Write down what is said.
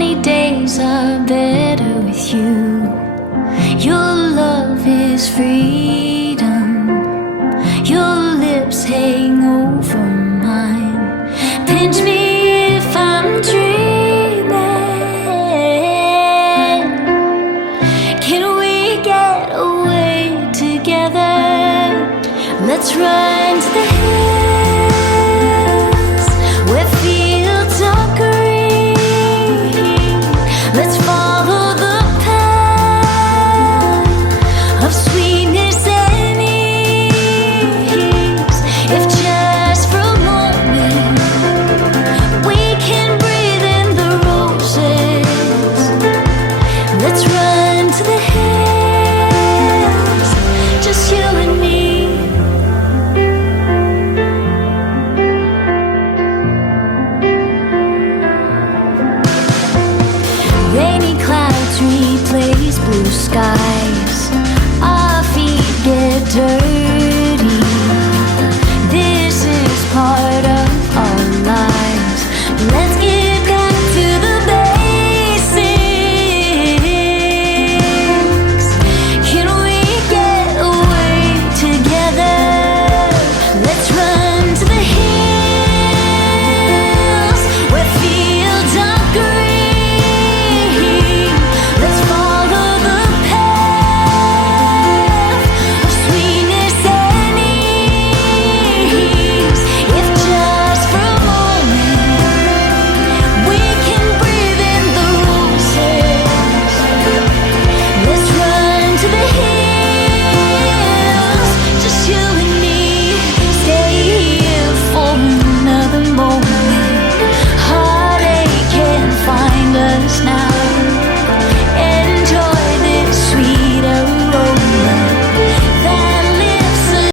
Sunny days are better with you. Your love is freedom. Your lips hang over mine. Pinch me if I'm dreaming. Can we get away together? Let's run to the hills where fields are green. Let's follow the path of sweetness and ease. If just for a moment we can breathe in the roses. Let's run to the hills, just you and me. Rainy clouds replace blue skies. Our feet get dirty.